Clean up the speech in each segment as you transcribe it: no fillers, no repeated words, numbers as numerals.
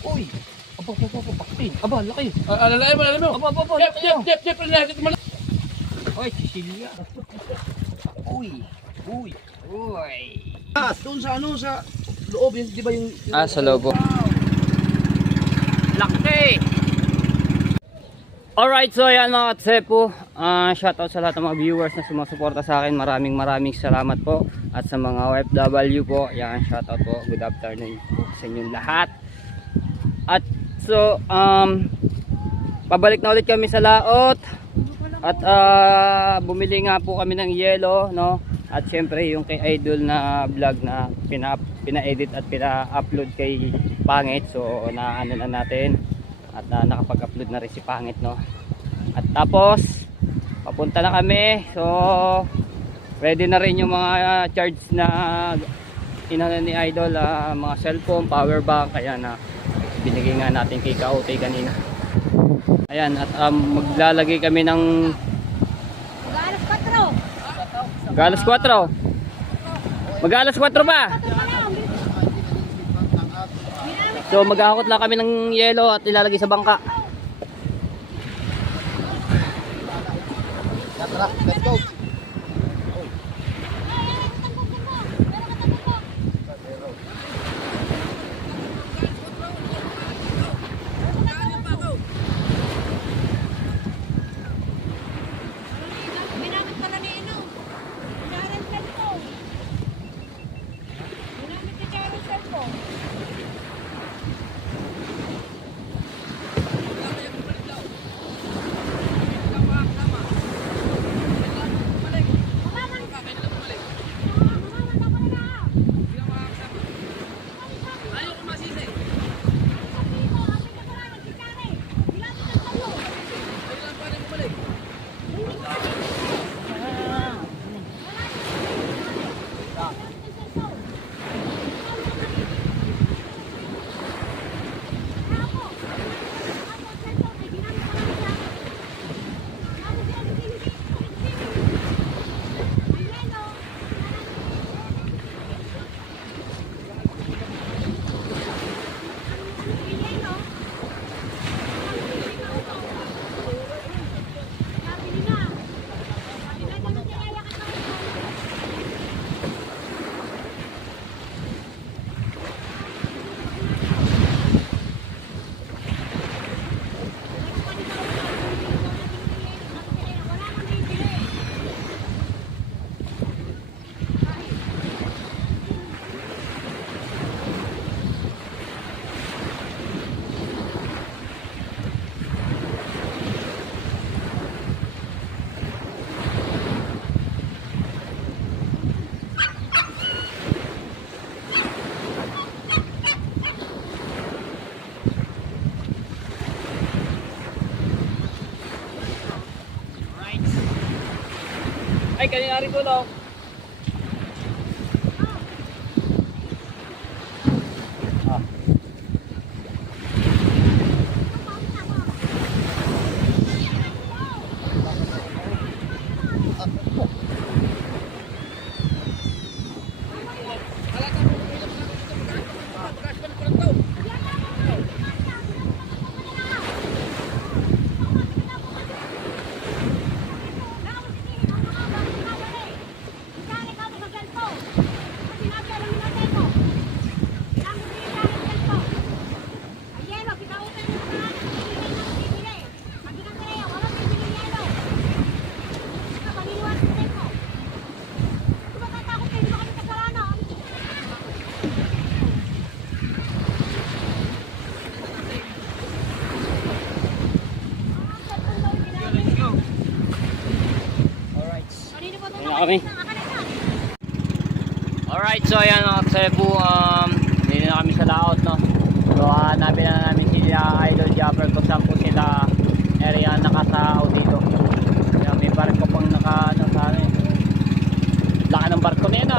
Uy! Paktin. Aba, laki. Alalay mo, alalay mo. Aba, Jep, lahat ito malaki. Uy, Cecilia. Uy. Doon sa ano, sa loob, yun, di ba yung... Sa logo. Laki! Alright, so ayan mga katsepo. Shoutout sa lahat ng mga viewers na sumusuporta sa akin. Maraming salamat po. At sa mga OFW po, ayan, shoutout po. Good afternoon po sa inyong lahat. At so, pabalik na ulit kami sa laot. At bumili nga po kami ng yelo, no? At syempre yung kay Idol na vlog na pina-edit at pina-upload kay Pangit. So naano na natin at nakapag-upload na rin si Pangit, no? At tapos papunta na kami. So ready na rin yung mga charge na inano ni Idol, mga cellphone, power bank, kaya na binigay nga natin kay Kaote kanina. Ayan, at maglalagay kami ng Mag-alas 4. Mag-alas 4 pa. So maghahakot lang kami ng yelo at ilalagay sa bangka. Let's go. Ay, kanina rin tulong. Kami. Alright, so ayan mga Cebu, hindi na kami sa laot, no? So hanapin na namin sila Idol Japper kung saan po sila area nakasao dito. Kaya may barko pang naka ano sa akin. Laka ng barko na yun,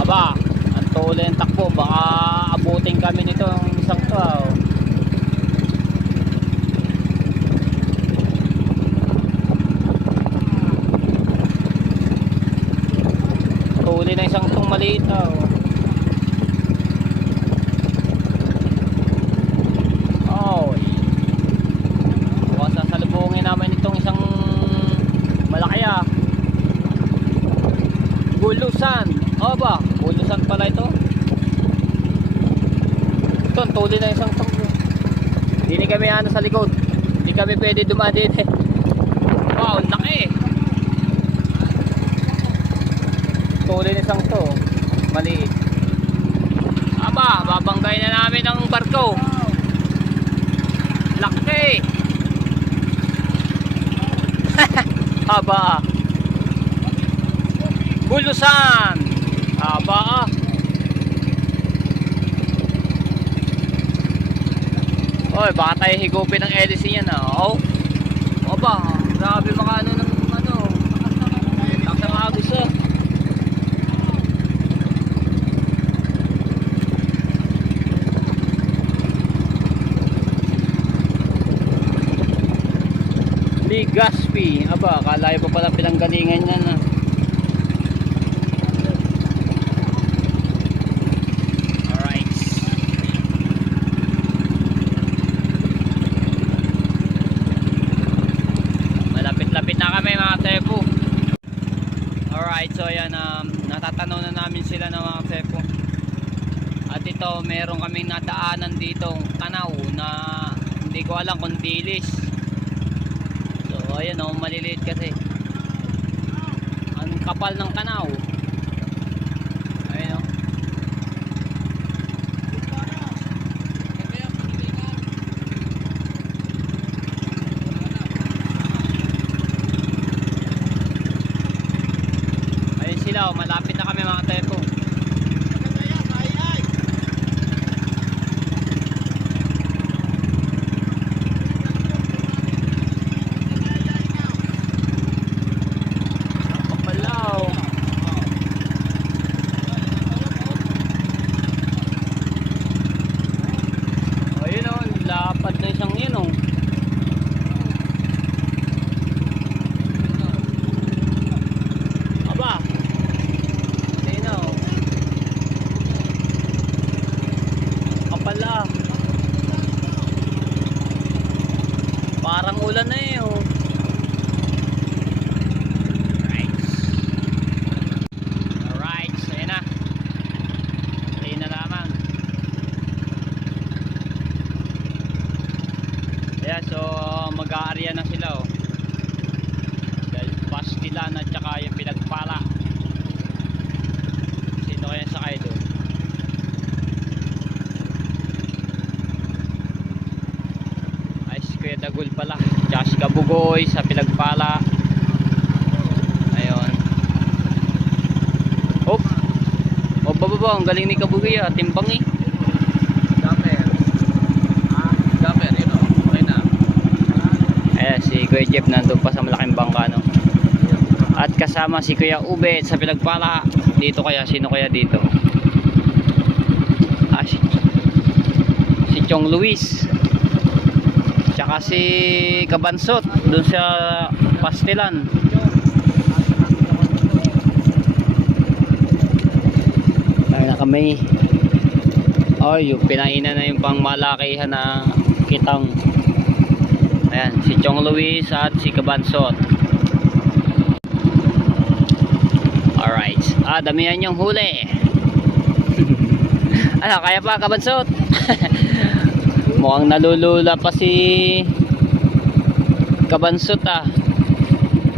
Aba, ang tuloy ang takbo, baka abutin kami nito ng isang tao. Tuli na isang tong maliit oh. Oh. Bukas sasalubungin namin itong isang malaki ah. Bulusan. Oh ba? Bulusan pala ito. Ito, tuli na isang tong. Hindi kami ano sa likod. Hindi kami pwede dumaan din eh. Wow, laki. Tuli na isang to. Maliit. Aba, babanggay na namin ang barko. Laki. Aba. Bulusan. Aba. Oy, baka tayo higupin ng LC yan ah. Oh. Aba, grabe mga ano ng ano. Lakas ng agos ah. Ligaspi. Aba, akala pa pala pinanggalingan yan ah. Malapit na kami mga tepo. Alright, so ayan, natatanaw na namin sila ng mga tepo. At ito, meron kaming nadaanan dito tanaw na hindi ko alam kung dilis. So ayan o, maliliit kasi. Ang kapal ng tanaw. Ayan o. Ayun sila o, malapit na kami mga tepo. Lapad na isang yun oh. Aba. Ayun oh. Kapala. Parang ulan na eh oh. Alright, so yun na. Ayun na lamang. Ayan, so mag-aarya na sila oh. Dahil pastilan at saka yung pinagpala. Sino kaya sakay doon? Ay, si Kuya Dagul pala. Tsaka si Kabugoy sa pinagpala. Ayun. Hop. O baba, ang galing ni Kabugoy ah. Timbang eh. Si Kuya Jeff nandun pa sa malaking bangka no? At kasama si Kuya Ube sa pinagpala. Dito kaya, sino kaya dito? Si Chong Luis tsaka si Kabansot dun sa pastilan. Tayo na kami. Ay, yung pinainan na yung pangmalakihan na kitang. Ayan, si Chong Luis at si Kabansot. Alright. Damihan yung huli. Ano, kaya pa Kabansot? Mukhang nalulula pa si Kabansot ah.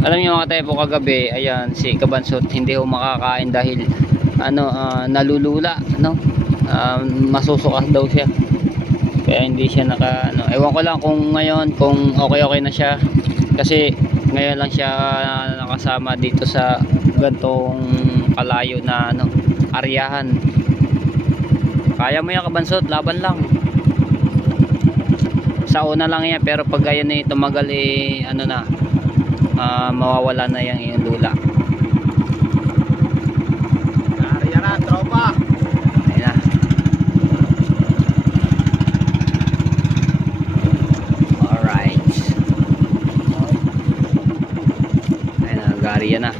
Alam niyo mga tepo, kagabi, ayan, si Kabansot hindi ho makakain dahil ano, nalulula, no? Masusuka daw siya. Kaya hindi siya naka ano, ewan ko lang kung ngayon kung okay na siya kasi ngayon lang siya nakasama dito sa gantong kalayo na ano, aryahan. Kaya mo yan Kabansot, laban lang. Sa una lang yan, pero pag ayan eh tumagal eh ano na, mawawala na yung iyong lula. Arya na tropa. Yan na.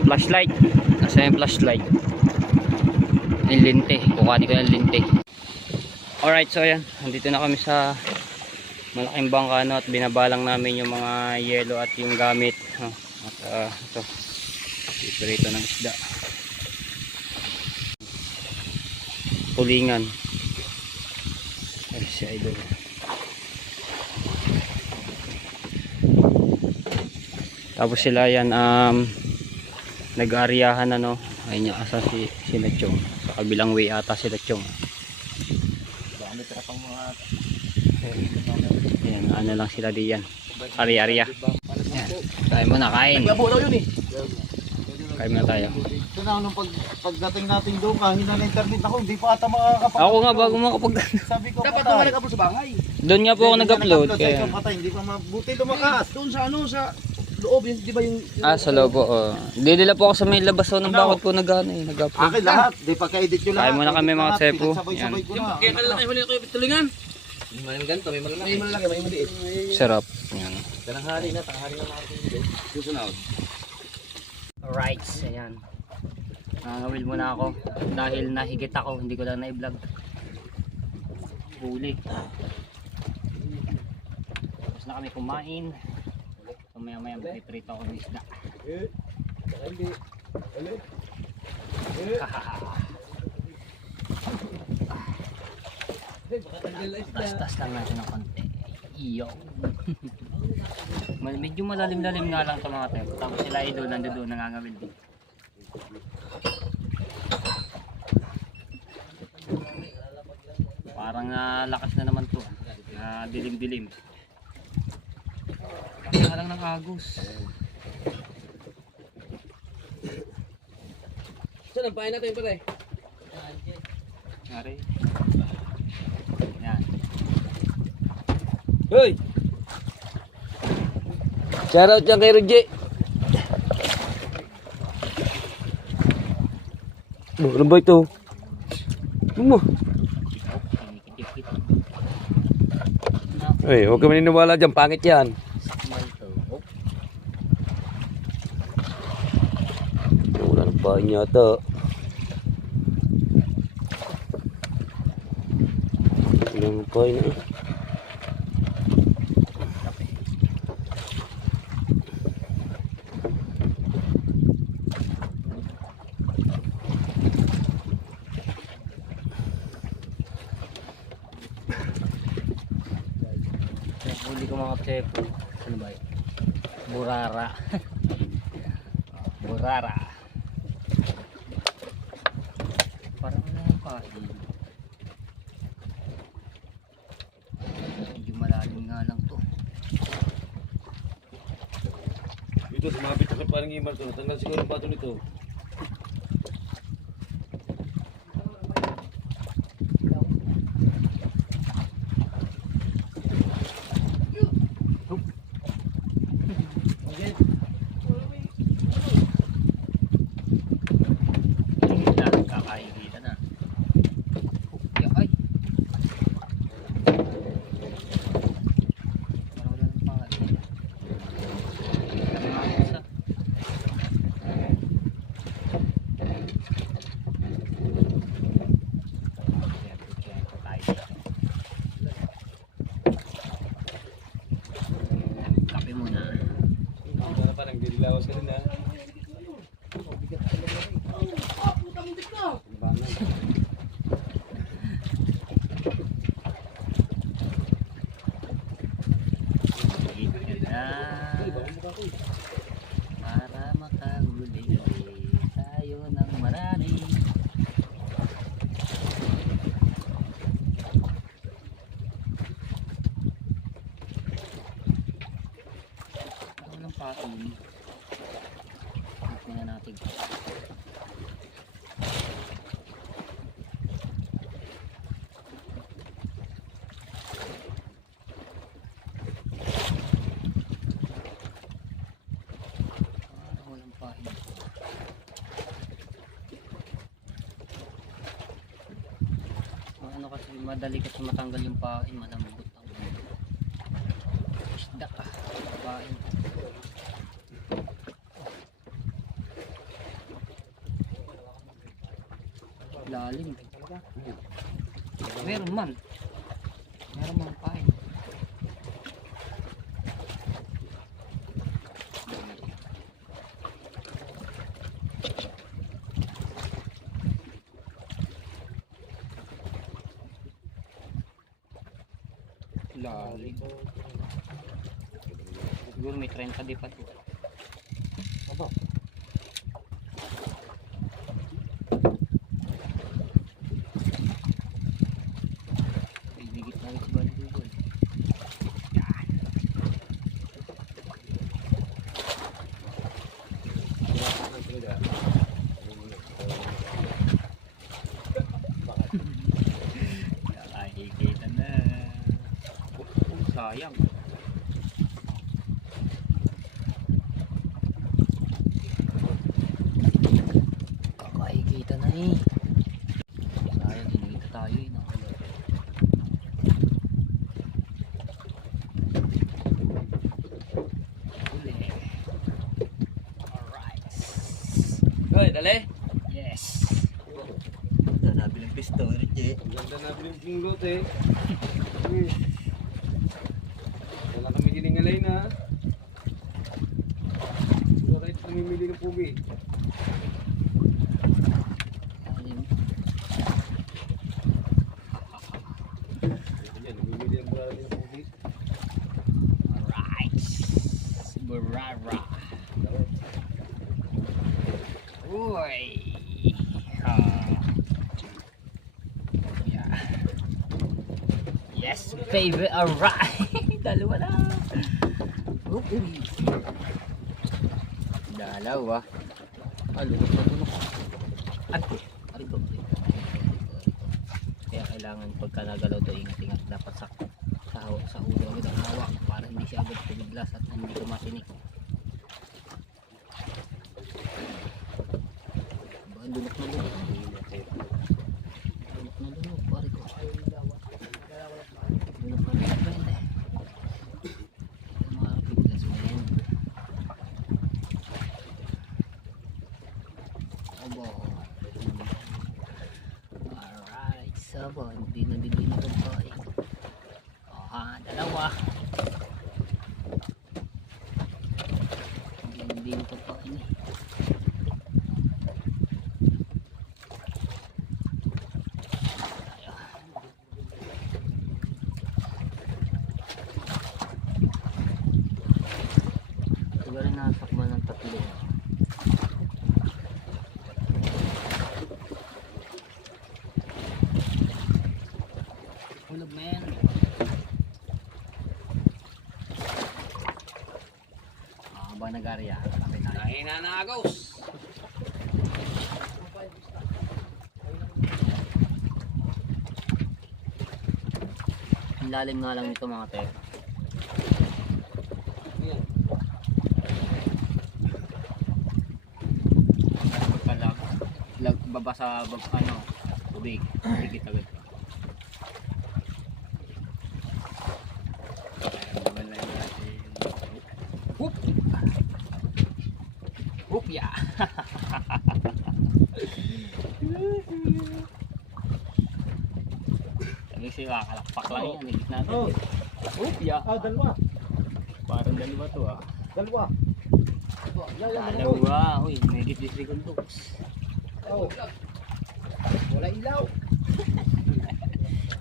Flashlight. Nasa yung flashlight. Yung linte. Kukuhanin ko yung linte. Alright, so ayan. Nandito na kami sa malaking bangka, no, at binabalang namin yung mga yelo at yung gamit, no. At ito. Piprito ng isda. Tulingan. Ay, si Idol. Tapos sila yan nag-aaryahan na, no. Ayun niya asa si Nachong. Sa kabilang way ata si Nachong. Ayan, ano lang sila diyan. Ari-arya. Ayan. Kain muna, kain. Labo daw yun eh. Kain muna tayo. Ito na nung pagdating natin doon, hina na internet ako, hindi pa ata makakapag. Ako nga bago makapag Sabi ko Dapat patay. naman nag-upload sa bahay. doon nga po ako nag-upload. Sa Kaya... ikaw patay, hindi pa mabuti lumakas. Doon sa ano, sa loob, di ba yung... Sa lobo. Oh. Didila po ako sa may labas ng bakod po nag-upload. Akin lahat, di pa ka-edit yun lahat. Kain muna kami, mga tsepo. Sabay-sabay ko na. Kaya kala kayo huli ko yung tulingan. May ganito, may malalaki. May malalaki, may maliit. Sarap. Yan. Tanghali na mga tingin. Susunod. Alright, ayan. Nangawil muna ako dahil nahigit ako, hindi ko lang na-vlog. Huli. Tapos na kami kumain. So maya magpiprito ako ng isda. Tas lang natin ng konti. Iyo. Medyo malalim-lalim nga lang ito mga tepo. Tapos sila Idol nandoon nangangawil din. Parang lakas na naman to. Dilim-dilim. Kasi lang ng agos. Saan ang pain natin pare? Ngari. Yan. Hoy! Shoutout dyan kay Roger. Ano ba ito? Ano mo? Kinikit-kit. Ay, huwag ka maniniwala dyan. Pangit yan. Wala ng pain yata. Wala ng pain na. Huli ko mga tepo. Ano ba yun? Burara. Burara. Parang wala yung kain. Medyo malalim nga lang to. Ito, sumabit sa parang imal to. Tanggal siguro ang pato nito. Kakain kita na. Ay. Parang wala ng pangalan. Kape muna. Parang dililawas ka rin ha. Para makahuli tayo ng marami. Walang patin. Tingnan natin. Walang pahin. Ano kasi madali kasi matanggal yung pahin, malambot ang isda ka. Pahin. Lalim. Meron man. Meron man pain. Lalim. Siguro may 30 di pa to. Aba. Bigit na rin si Bandugol. Nakahigita na. Sayang. Kakahigita na eh. Sayang, hinigita tayo eh. Uli. Alright. Hoy, dali. Yes. Nanabi ng pisto, Richie. Ganda na yung lote. Wala kami giningalay na. Right, namimili ng pugi. Ayan, namimili ang brother ng pugi. Alright. Barara. Uy. Yeah. Yes, baby. Alright. Dalawa na. Uy. Dalawa. Lunok na lunok. Ay, ko. Kaya kailangan pagka nagalaw to, ingat-ingat. Dapat sa ulo agad ang hawak para hindi siya agad tumiglas at hindi tumatinik. Lunok na lunok. Lunok na lunok, pare ko. Lunok na lunok, pwede. Makakapiglas mo yan. Abo. Alright, sabo. Hindi na ito po eh. Dalawa. Hindi ito po ini. Siguro nasakban ng tatlo. Hulog na yan. Ba nag-arya? Kain na nagos. Ang lalim nga lang nito mga teka. Ayan. Pagka baba sa tubig. Higit agad. Whoop! Whoop ya! Sabi siya kakalakpak lang yan. Higit natin. Oh. Whoop ya! Dalawa. Parang dalawa to ah. Dalawa. Dalawa. Uy, medit disregard dogs. Oh. Wala ilaw.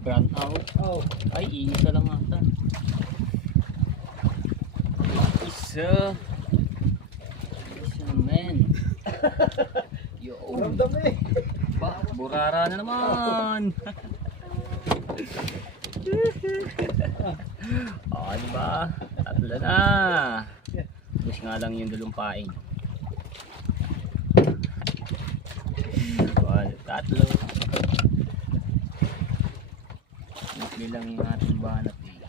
Brown out. Oh. Ay, isa lang ata. Isa. Isa man. Yo. Ramdam eh. Ba, burara na naman. Oh, di ba? Tatlo na. Bus nga lang yung dulumpain. Tatlo. Hindi lang yung ating banat eh.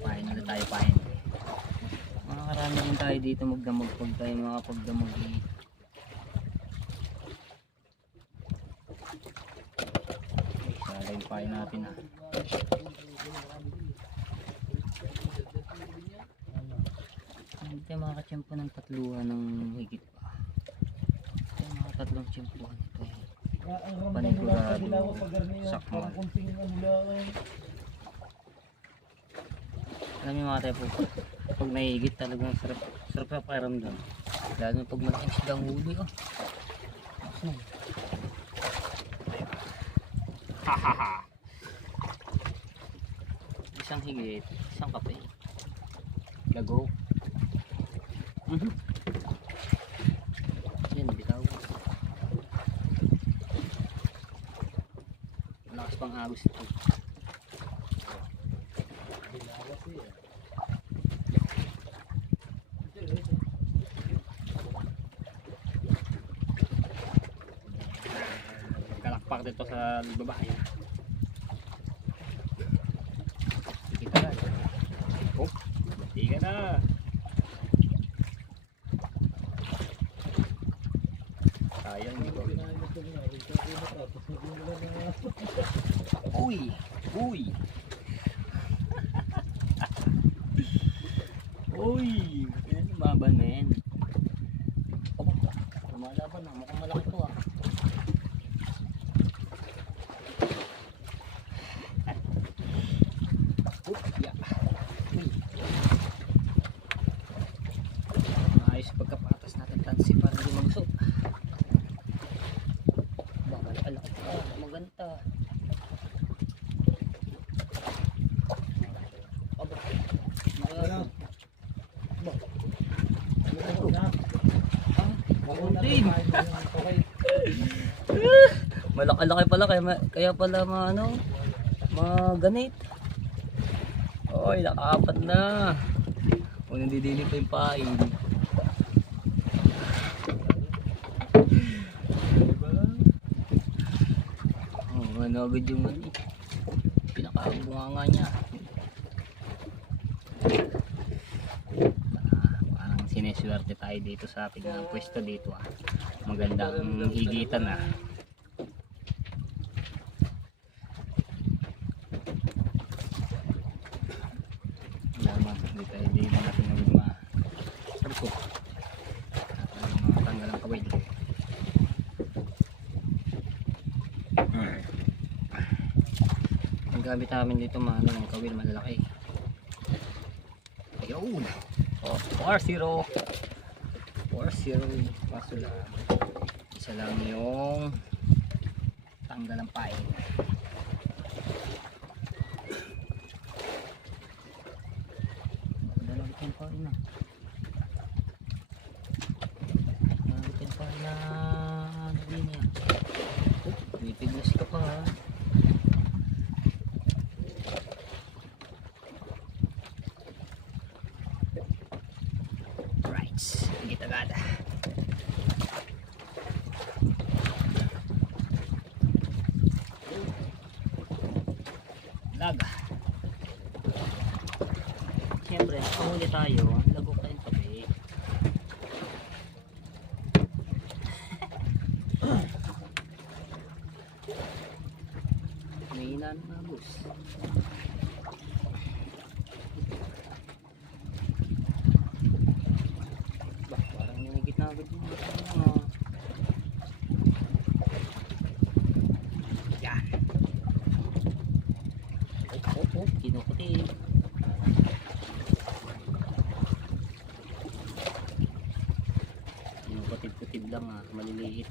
Pahin na tayo, pahin. Makakarami din tayo dito magdamag pag tayo mga pagdamag eh. Sana yung pahin natin ha. Hindi tayo makakatsyempo ng tatluhan ng higit pa. tatlong tsimpuhan ito eh. Ang ramdam mo lang Panigurado, sa ginawa pag garniya. sakmal. Parang kunting ano lang. Alam niyo mga tayo po, pag nahihigit talagang sarap na pakiramdam. Lalo na pag malaking silang huli oh. Hahaha. Isang higit, isang kape. Lago. Yan, bitaw. Malakas pang agos ito. Kalakpak dito sa babae. Sige ka na. Oh, sige na. Sayang dito. Uy! Uy! Uy! Kaya lumaban men. Oh, lumalaban na. Mukhang malaki to ah. Yeah. Uy. Maayos pagkapatas natin tansi para hindi magusok. Bakal alaki pa. Maganda. Aba. Nakala. Malaki-laki pala kaya pala ganit. Oy, nakaapat na. O nandidili pa yung pain. Oh, ano agad yung pinakabunganga niya. Parang sineswerte tayo dito sa ating pwesto dito ah. Magandang higitan ah. Hindi natin nagma sabi ko tanggal ang kaway ang gamit namin dito ng kawil malalaki ayun 4-0 kaso lang isa lang yung tanggal ang pain. Nagagawin pa rin na. Nagagawin pa rin na linya. Oh, pipiglas ka pa ha. Right, higit agad. Laga. Siyempre, pahuli tayo, lago tayong tabi. May inan na bus. Bah, parang ninigit na agad yung yan. Oh, kinukutin. Putid lang ah, maliliit.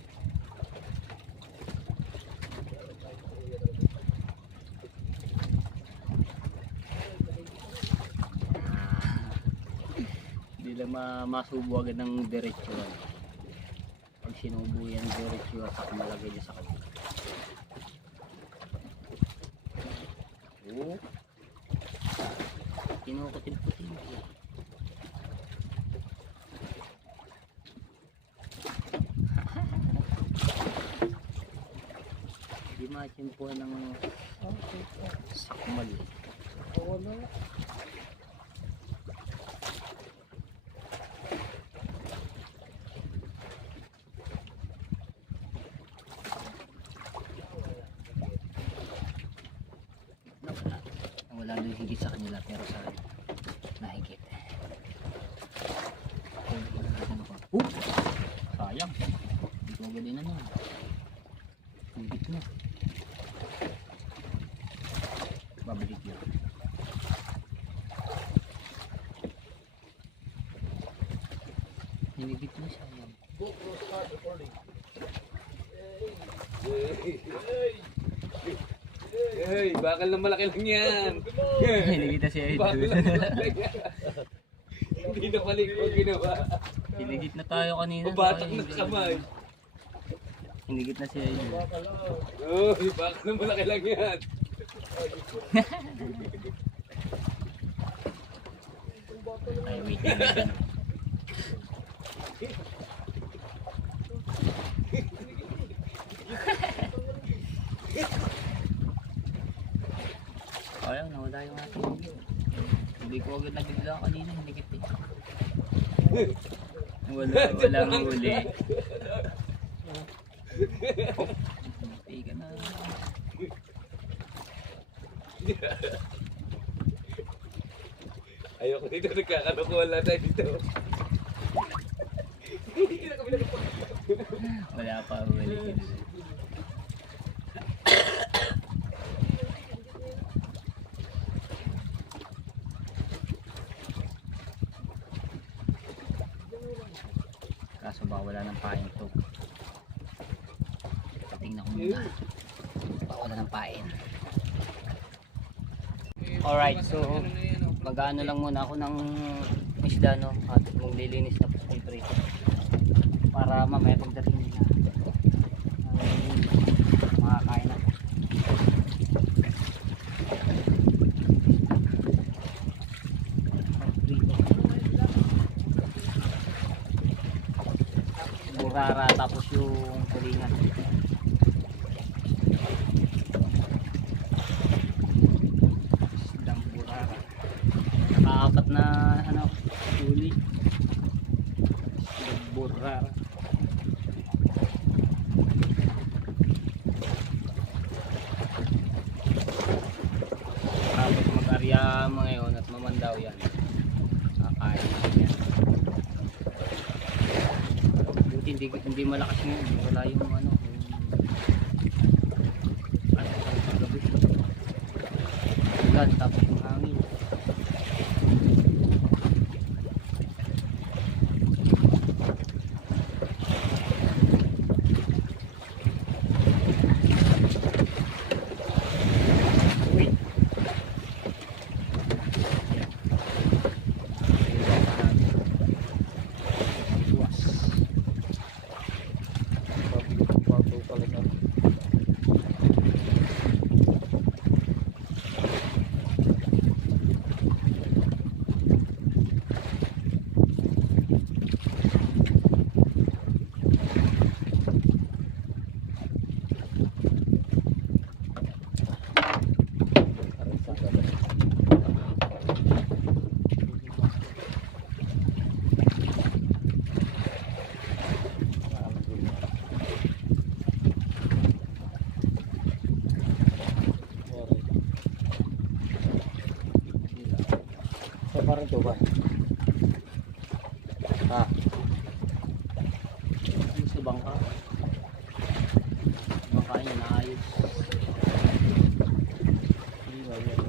Hindi lang masubo agad ng diretsyo. Pag sinubo yan diretsyo at saka malagay niya sa kabila. Oh, kinukutin-kutin eh. Di machimpuan ng sakmal eh. Wala. Wala nang higit sa kanila pero sa akin nahigit. Sayang. Hindi ko Magaling na naman. Higit na. Babalik yun. Hinigit na siya yan. Hey, bakal na malaki lang yan. Hinigit na siya Bakal idol. na malaki yan. Hindi na balik ko ginawa. Hinigit na tayo kanina. Mabatak na kamay. Hinigit na siya idol. Oh, bakal na malaki lang yan. Ay, waiting na din. Ayaw, nawala yung ating video. Hindi ko agad nabigla kanina, hinigit eh. Walang huli. Oh, tiga na. Ayoko dito, nagkakalokohan lang tayo dito. Wala pa huli. Kaso ba wala ng pain ito? Tingnan ko muna. Baka wala ng pain. Alright, so mag-ano lang muna ako ng isda, no? At maglilinis tapos may prito. Para mamaya pagdating nila makakain na. Burara tapos yung tulingan. Isdang burara. Nakaapat na ano, tuli. Isdang burara. Tapos mag-arya ngayon at mamandaw yan. Kakain natin yan. Buti hindi malakas ngayon. Wala yung ano. Yung paggabi. Ulan tapos yung hangin. Wait. Sa parang ito ba? Ah. Sa bangka. Bangka niya naayos. Hindi ba yan?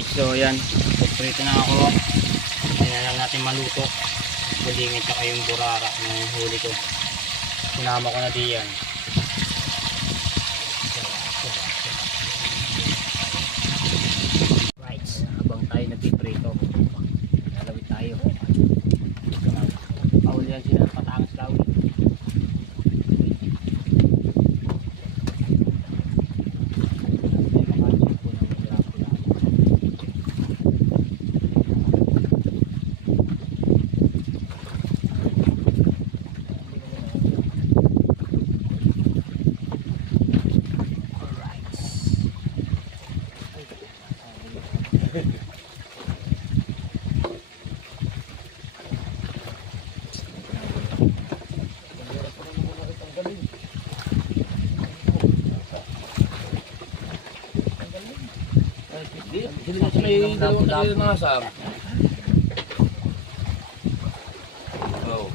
Right, so yan. Prito na ako. Ayan na lang natin maluto. Bulingin tsaka yung burara na huli ko. Sinama ko na diyan. Right, habang tayo nagpiprito, lalawit tayo. Pauli yan sila ng Patangas Lawit. Hindi na sa may dalawang kilo na asam. Oh.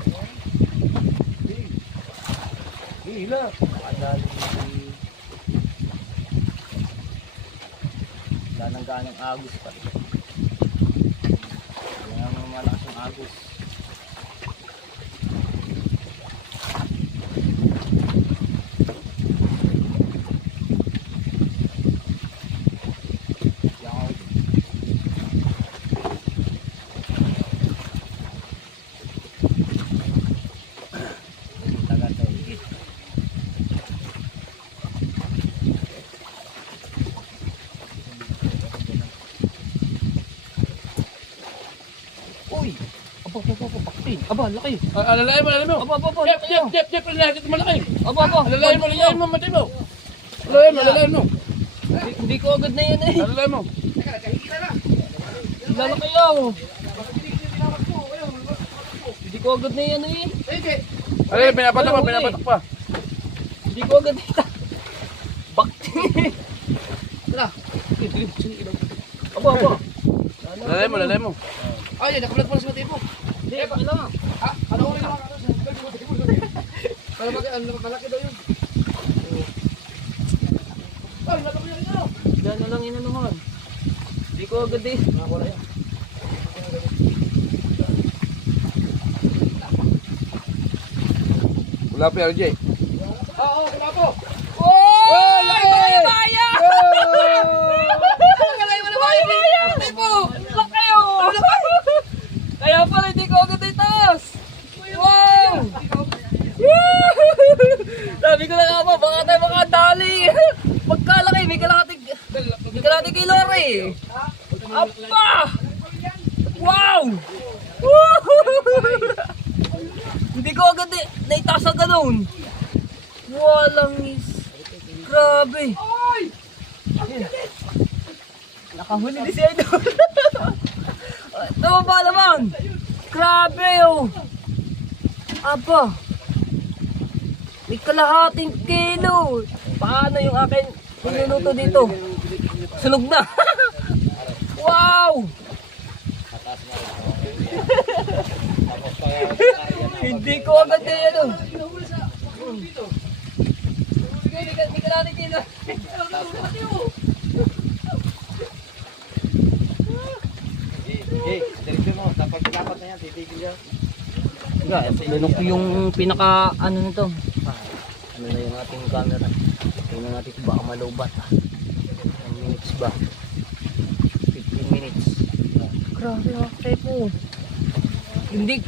Hila. Wala nang ganang agos pa rin. Wala nang malakas yung agos. Aba, laki. Alalayan mo, alalayan mo. Aba. Jep, alalayan ito malaki. Aba. Alalayan mo, matay mo. Alalayan mo. Hindi ko agad na yan eh. Alalayan mo. Lalaki yaw. Hindi ko agad na yan eh. Alalayan, pinapatak pa. Hindi ko agad na yan. Bakti. Tara. Aba. Alalayan mo. Ay, nakablog pala sa mati mo. Hindi, pakilama. Ano ko naman malaki daw yun. Ay, nakablog yan yun. Diyan na lang inanuhan. Hindi ko agad eh. Wala yan. Wala pa RJ. Oo, wala po. Oh! Laki! Maya! Laki po! Laki oh! Kaya pala hindi ko agad itaas. Wow! Sabi ko na nga ba, baka tayo makadali. Pagkalaki, may kalating kilo rin. Apa! Wow! Hindi ko agad naitaas sa ganun. Walang is. Grabe. Nakahuli din si Idol. Tama ba naman? Grabe oh. Aba. May kalahating kilo. Paano yung akin pinuluto dito? Sunog na. Wow. Hindi ko agad na yan oh. Hindi ka natin kilo. Diretso mo. Dapat na yan. Titigil yan. Lunok yung pinaka ano nito. Ano na yung ating camera. Tingnan natin kung baka malubat. 10 minutes ba? 15 minutes. Grabe okay po. Hindi,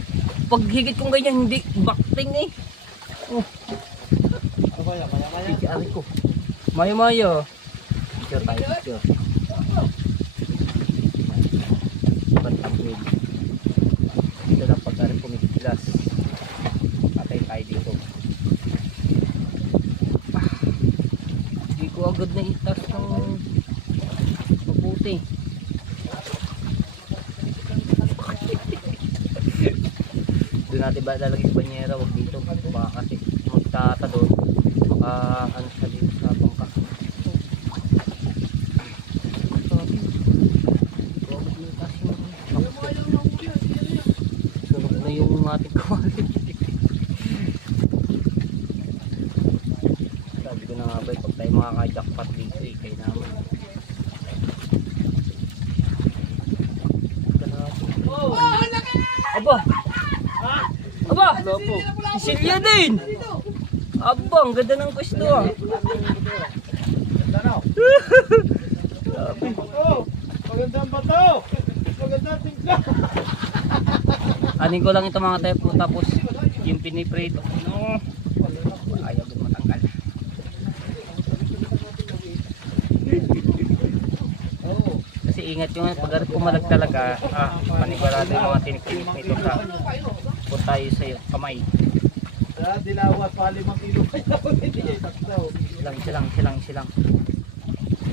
pag higit kong ganyan, hindi bakting eh. Oh. Ano ba yan? Maya-maya. Picture ko. Maya-maya. Picture tayo, picture. Pantagwid. Ito lang pag-ari pumitilas. Patay tayo dito. Hindi ko agad na itas ng mabuti. Doon natin ba lalagay sa banyera, wag dito. Baka kasi magtatado. Baka ano sa dito sa bangka. Sunog na yung ating kawali. Sabi ko na nga ba, pag tayo makaka-jackpot dito eh, kayo naman. Aba! Aba! Sicilia din! Aba, ang ganda ng pwesto ah. Ganda na. Magandang bato. Magandang tingka. Anin ko lang ito mga tepo tapos yung piniprito. No. Ayaw din matanggal. Kasi ingat yung pag pumalag talaga, panigurado yung mga tinik-tinik nito sa kung tayo sa kamay. Dilawas pa 5 kilo pa yun. Silang.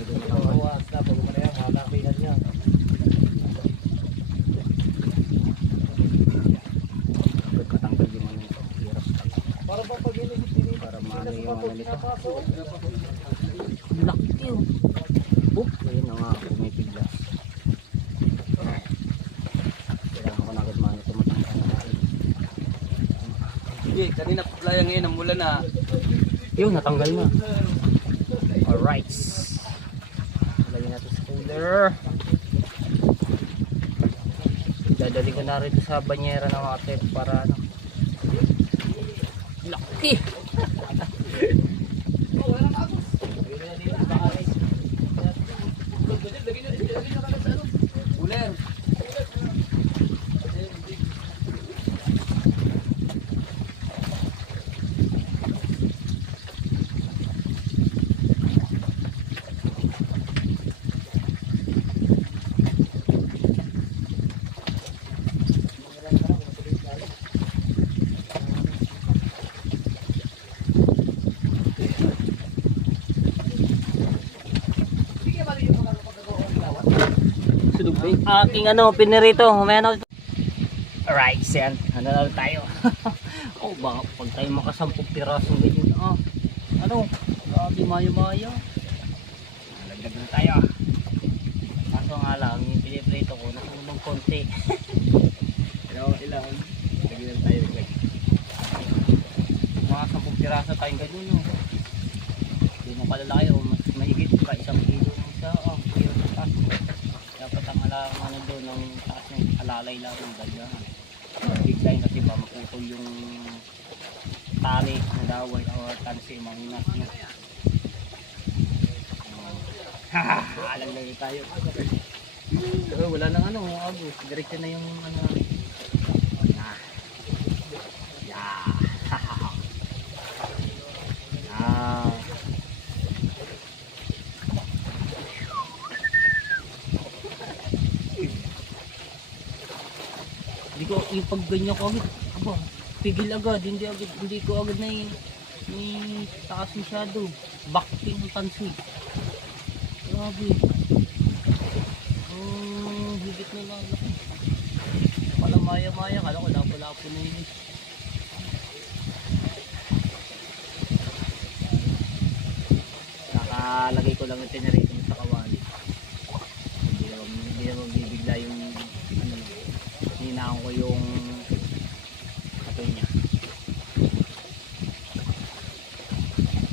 Dilawas na pag umanaya malakihan niya. Pag matanggal yung ano nito, hirap talaga. Para ba pag inigit Para maano yung ano nito. Laki yun. Oh, ayun na nga, pumipiglas. Kailangan ko na agad maano ito matanggal na natin. Sige, kanina playa ngayon ang mula na. Yun, natanggal na. Alright. Lagyan natin sa cooler. Dadali ko na rin sa banyera ng mga tep para ano. Laki! Uler. Aking ano, pinirito. Humeno. Alright, yan. Ano na ulit tayo. Oh, baka pag tayo makasampung pirasong ganyan. Ano? Grabe, maya-maya. Lagdag na tayo. Kaso nga lang, yung piniprito ko, nakulong konti. Ilang. Lagyan tayo. Mga 10 piraso tayong ganyan. No? Hindi mo kalalaki o mas mahigit pa 1 kilo ng isa. Kilo na taas. Dapat ang ano doon ng taas ng alalay lang ng ganyan. Biglayin kasi ba maputol yung tali na daway o tansi mahina. Alalay tayo. Wala nang ano, August. Diretso na yung ano. Yeah. Hindi ko yung pag ganyan ko agad, pigil agad, hindi ko agad na yung taas masyado. Backping ang tansi. Grabe. Higit na lang. Pala maya-maya, kala ko lapo-lapo na yun. Nakalagay ko lang yung tinarito sa kawali. Hindi naman bibigla yung ano, hinahon ko yung ato niya.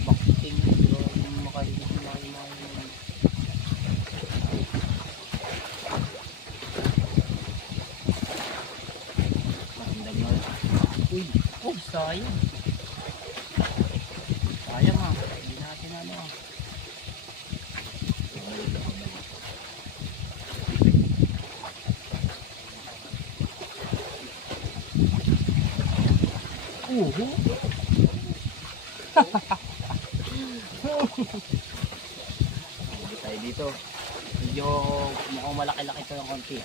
Backping, yung makahigit na maya-maya. Uy, sayang. Sayang hindi natin ano tayo dito. Medyo mukhang malaki-laki ito ng konti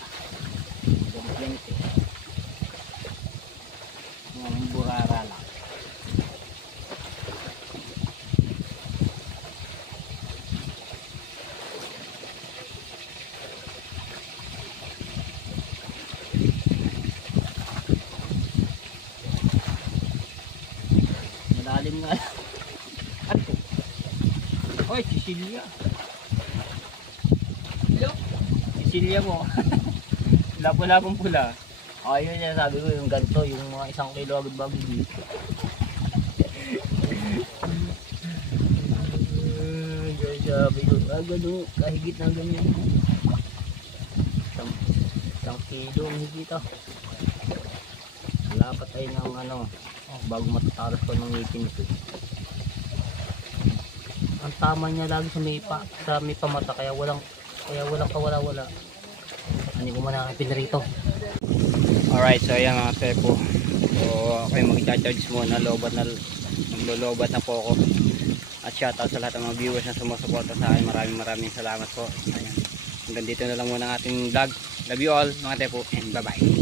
ganit yung burara lang. Malalim nga. Oy, Sicilia. Sicilia mo. Lapo-lapong pula. Ayun yan, sabi ko yung ganito, yung mga 1 kilo agad bago dito. Sabi ko, gano'n, kahigit na ganyan. 1 kilo ang higit dapat ay ng bago matatalas ko ng ngipin ito. Ang tama niya lagi sa may pamata, kaya walang kawala-wala. Hindi ko man nakapin rito. Alright, so ayan mga tepo. So okay, mag-charge muna, lolobat na po ako. At shoutout sa lahat ng mga viewers na sumusuporta sa akin. Maraming salamat po. Ayan. Hanggang dito na lang muna ang ating vlog. Love you all mga tepo, and bye bye.